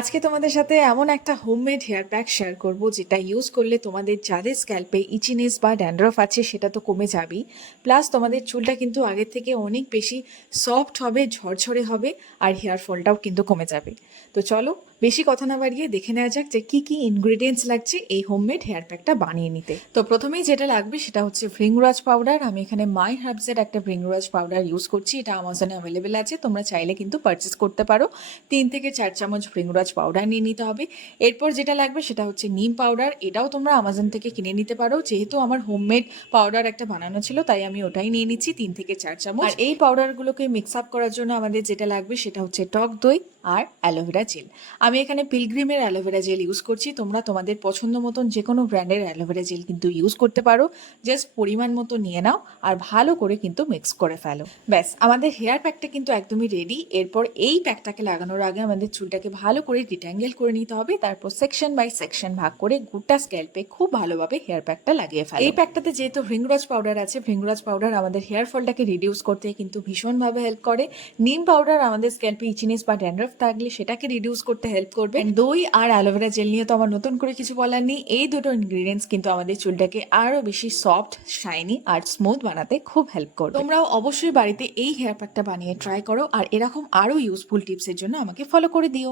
আজকে তোমাদের সাথে এমন একটা হোমমেড হেয়ার প্যাক শেয়ার করব যেটা ইউজ করলে তোমাদের যাদের স্ক্যাল্পে ইচিনেস বা ড্যান্ড্রফ আছে সেটা তো কমে যাবেই, প্লাস তোমাদের চুলটা কিন্তু আগের থেকে অনেক বেশি সফট হবে, ঝরঝরে হবে, আর হেয়ার ফলটাও কিন্তু কমে যাবে। তো চলো বেশি কথা না বাড়িয়ে দেখে নেওয়া যাক যে কী কী ইনগ্রিডিয়েন্টস লাগছে এই হোমমেড হেয়ার প্যাকটা বানিয়ে নিতে। তো প্রথমেই যেটা লাগবে সেটা হচ্ছে ভৃঙ্গরাজ পাউডার। আমি এখানে মাই হার্বসের একটা ভৃঙ্গরাজ পাউডার ইউজ করছি, এটা আমাজনে অ্যাভেলেবেল আছে, তোমরা চাইলে কিন্তু পারচেস করতে পারো। 3 থেকে 4 চামচ ভৃঙ্গরাজ পাউডার নিয়ে নিতে হবে। এরপর যেটা লাগবে সেটা হচ্ছে নিম পাউডার, এটাও তোমরা আমাজন থেকে কিনে নিতে পারো। যেহেতু আমার হোমমেড পাউডার একটা বানানো ছিল তাই আমি ওটাই নিয়ে নিচ্ছি 3 থেকে 4 চামচ। আর এই পাউডারগুলোকে মিক্স আপ করার জন্য আমাদের যেটা লাগবে সেটা হচ্ছে টক দই আর অ্যালোভেরা জেল। আমি এখানে পিলগ্রিমের অ্যালোভেরা জেল ইউজ করছি, তোমরা তোমাদের পছন্দ মতন যে কোনো ব্র্যান্ডের অ্যালোভেরা জেল কিন্তু ইউজ করতে পারো। জাস্ট পরিমাণ মতো নিয়ে নাও আর ভালো করে কিন্তু মিক্স করে ফেলো। ব্যাস, আমাদের হেয়ার প্যাকটা কিন্তু একদমই রেডি। এরপর এই প্যাকটাকে লাগানোর আগে আমাদের চুলটাকে ভালো করে ডিট্যাঙ্গেল করে নিতে হবে, তারপর সেকশন বাই সেকশন ভাগ করে গোটা স্ক্যাল্পে খুব ভালোভাবে হেয়ার প্যাকটা লাগিয়ে ফেলো। এই প্যাকটাতে যেহেতু ভৃঙ্গরাজ পাউডার আছে, ভৃঙ্গরাজ পাউডার আমাদের হেয়ার ফলটাকে রিডিউস করতে কিন্তু ভীষণভাবে হেল্প করে। নিম পাউডার আমাদের স্ক্যাল্পে ইচিনেস বা ড্যান্ড্রফ থাকলে সেটাকে রিডিউস করতে হেল্প করবে। দই আর অ্যালোভেরা জেল নিয়ে তো আমার নতুন করে কিছু বলার নেই। এই দুটো ইনগ্রিডিয়েন্টস কিন্তু আমাদের চুলটাকে আরো বেশি সফট, শাইনি আর স্মুথ বানাতে খুব হেল্প করবে। তোমরাও অবশ্যই বাড়িতে এই হেয়ার প্যাকটা বানিয়ে ট্রাই করো আর এরকম আরো ইউজফুল টিপসের জন্য আমাকে ফলো করে দিও।